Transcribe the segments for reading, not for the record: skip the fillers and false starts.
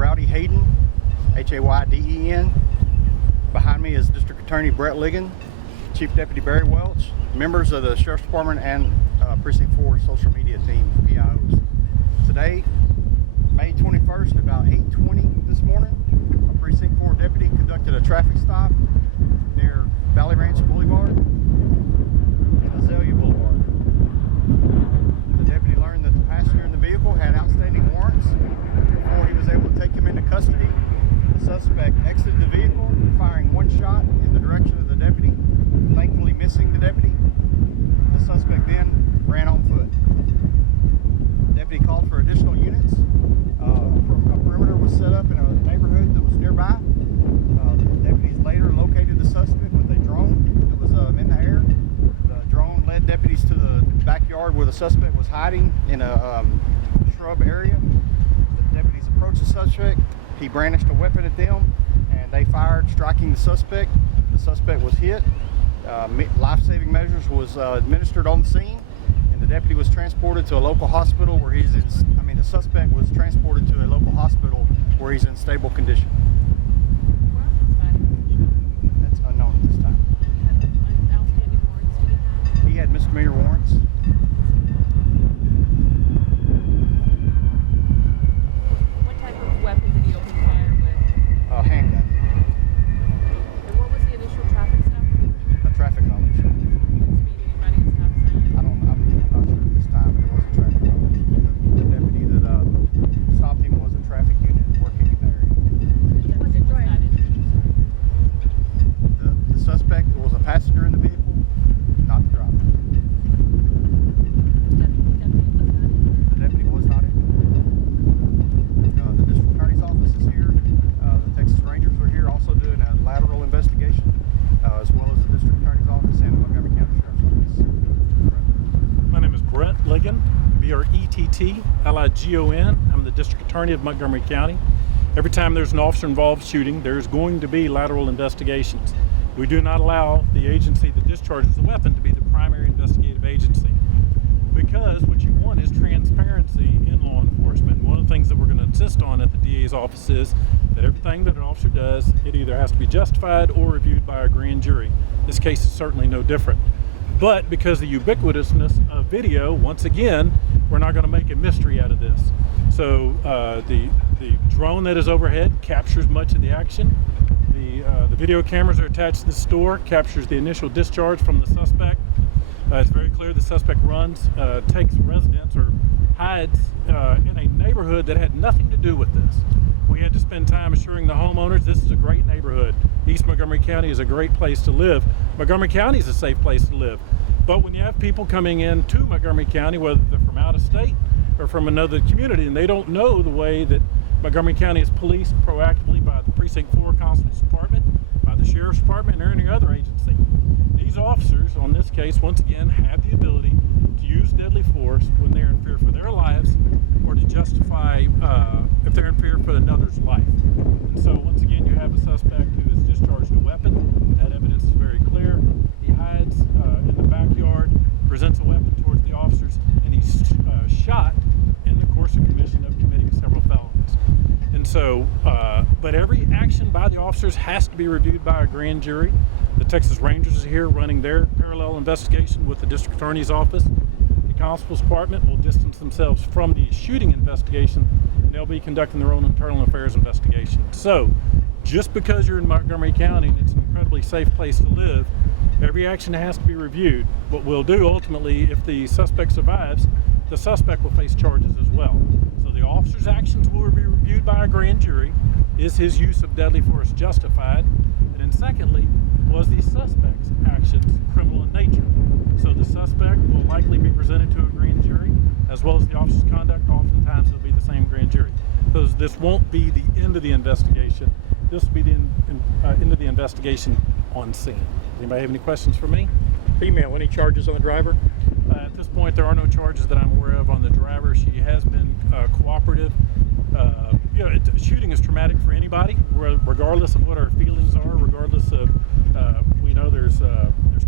Rowdy Hayden, Hayden. Behind me is District Attorney Brett Ligon, Chief Deputy Barry Welch, members of the Sheriff's Department and Precinct 4 social media team, PIOs. Today, May 21st, about 8:20 this morning, a Precinct 4 deputy conducted a traffic stop near Valley Ranch Boulevard and Azelea Boulevard. The deputy learned that the passenger in the vehicle had outstanding warrants. Before he was able to take him into custody, the suspect exited the vehicle, firing one shot in the direction of the deputy, thankfully missing the deputy. The suspect then ran on foot. The deputy called for additional units. A perimeter was set up in a neighborhood that was nearby. Deputies later located the suspect with a drone that was in the air. The drone led deputies to the backyard where the suspect was hiding in a shrub area. The deputies approached the suspect. He brandished a weapon at them, and they fired, striking the suspect. The suspect was hit. Life-saving measures was administered on the scene, and the deputy was transported to a local hospital where the suspect was transported to a local hospital where he's in stable condition. That's unknown at this time. He had misdemeanor warrants. What type of weapon did he open fire with? A handgun. And what was the initial traffic stop? A traffic violation. Speeding and running stop sign? I'm not sure at this time, but it was a traffic violation. The deputy that stopped him was a traffic unit working in the area. Was it driving? The suspect was a passenger in the vehicle, not the driver. The deputy was not in. The district attorney's office is here. The Texas Rangers are here also doing a lateral investigation, as well as the district attorney's office and the Montgomery County Sheriff's Office. My name is Brett Ligon, B-R-E-T-T-L-I-G-O-N. I'm the district attorney of Montgomery County. Every time there's an officer-involved shooting, there's going to be lateral investigations. We do not allow the agency that discharges the weapon to be the primary investigative agency, because what you want is transparency in law enforcement. One of the things that we're going to insist on at the DA's office is that everything that an officer does, it either has to be justified or reviewed by a grand jury. This case is certainly no different. But because of the ubiquitousness of video, once again, we're not going to make a mystery out of this. So the drone that is overhead captures much of the action. The video cameras are attached to the store, captures the initial discharge from the suspect. It's very clear the suspect runs, takes residence or hides in a neighborhood that had nothing to do with this. We had to spend time assuring the homeowners this is a great neighborhood. East Montgomery County is a great place to live. Montgomery County is a safe place to live. But when you have people coming in to Montgomery County, whether they're from out of state or from another community, and they don't know the way that Montgomery County is policed proactively by the Precinct 4 Constable's Department, by the Sheriff's Department, or any other agency. These officers, on this case, once again, have the ability to use deadly force when they're in fear for their lives or to justify if they're in fear for another's life. And so, once again, you have a suspect who has discharged a weapon. That evidence is very clear. He hides in the backyard, presents a weapon towards the officers, and he's shot in the course of committing several felonies. And so, but every action by the officers has to be reviewed by a grand jury. The Texas Rangers are here running their parallel investigation with the district attorney's office. The constable's department will distance themselves from the shooting investigation. They'll be conducting their own internal affairs investigation. So, just because you're in Montgomery County and it's an incredibly safe place to live, every action has to be reviewed. What we'll do ultimately, if the suspect survives, the suspect will face charges as well. So the officer's actions will be reviewed by a grand jury. Is his use of deadly force justified? And then secondly, was the suspect's actions criminal in nature? So the suspect will likely be presented to a grand jury, as well as the officer's conduct. Oftentimes it'll be the same grand jury. So this won't be the end of the investigation. This will be the end of the investigation on scene. Anybody have any questions for me? Female, any charges on the driver? At this point, there are no charges that I'm aware of on the driver. She has been cooperative. Shooting is traumatic for anybody, regardless of what our feelings are, regardless of, we know there's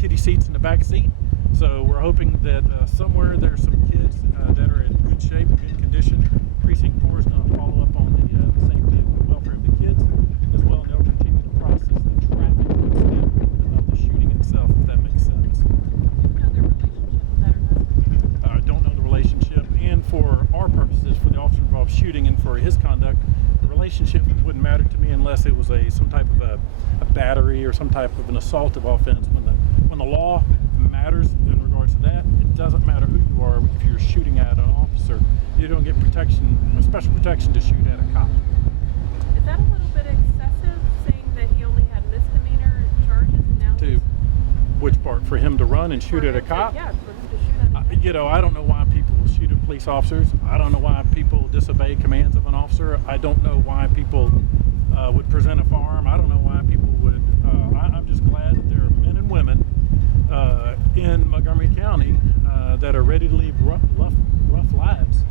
kiddie seats in the back seat. So we're hoping that somewhere there's some kids that are in good shape, good condition. Precinct 4 is going to follow up on the safety of shooting and for his conduct, the relationship wouldn't matter to me unless it was some type of a battery or some type of an assaultive offense. When the law matters in regards to that, it doesn't matter who you are. If you're shooting at an officer, you don't get protection, special protection to shoot at a cop. Is that a little bit excessive, saying that he only had misdemeanor charges and now To which part? For him to run and shoot for at a him to- cop? Yeah, for him to shoot at a cop. You know, I don't know why people shoot at police officers. I don't know why people disobey commands of an officer. I don't know why people would present a firearm. I don't know why people would. I'm just glad that there are men and women in Montgomery County that are ready to lead rough lives,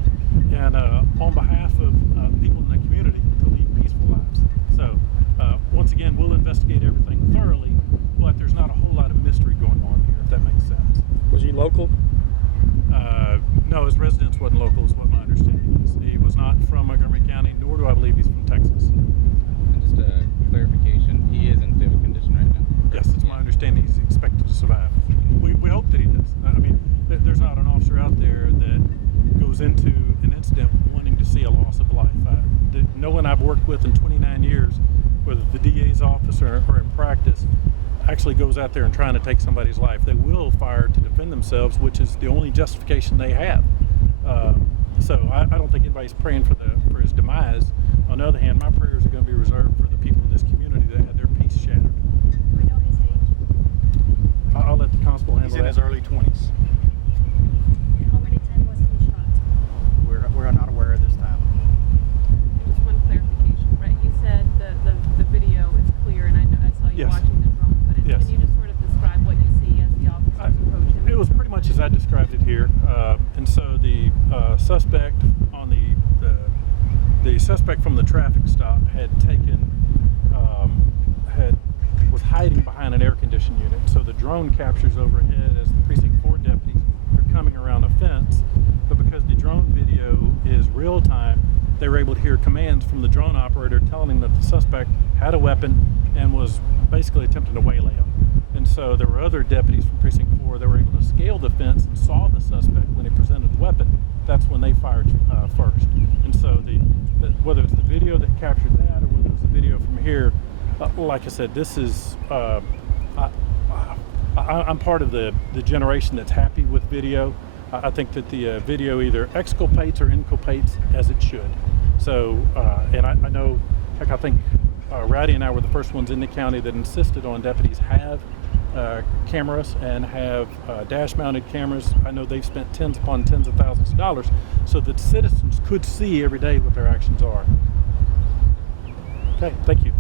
and on behalf of people in the community to lead peaceful lives. So once again, we'll investigate everything thoroughly, but there's not a whole lot of mystery going on here, if that makes sense. Was he local? No, his residence wasn't local, is what my understanding is. He was not from Montgomery County, nor do I believe he's from Texas. And just a clarification, he is in stable condition right now. Yes, it's my understanding he's expected to survive. We hope that he does. I mean, there's not an officer out there that goes into an incident wanting to see a loss of life. No one I've worked with in 29 years, whether the DA's office or in practice, actually goes out there and trying to take somebody's life. They will fire to defend themselves, which is the only justification they have. So I don't think anybody's praying for his demise. On the other hand, my prayers are going to be reserved for the people in this community that had their peace shattered. Do we know his age? I'll let the constable handle He's in that. his early 20s. And how many times was he shot? We're not aware of this time. Just one clarification, right? You said the video is clear, and I saw you Yes. watching the drone footage. Yes. Can you just sort of describe what you see as the officers approach him? It was pretty much as I described it here, and so the suspect on the suspect from the traffic stop had was hiding behind an air conditioning unit. So the drone captures overhead as the precinct 4 deputies are coming around a fence, but because the drone video is real time, they were able to hear commands from the drone operator telling them that the suspect had a weapon and was basically attempting to waylay him. And so there were other deputies from precinct 4 that were able to scale the fence and saw the suspect when he presented the weapon. That's when they fired first. And so whether it's the video that captured that or whether it's the video from here, like I said, this is I'm part of the generation that's happy with video. I think that the video either exculpates or inculpates as it should. So, and I know, heck, I think Rowdy and I were the first ones in the county that insisted on deputies have cameras and have dash-mounted cameras. I know they've spent tens upon tens of thousands of dollars so that citizens could see every day what their actions are. Okay, thank you.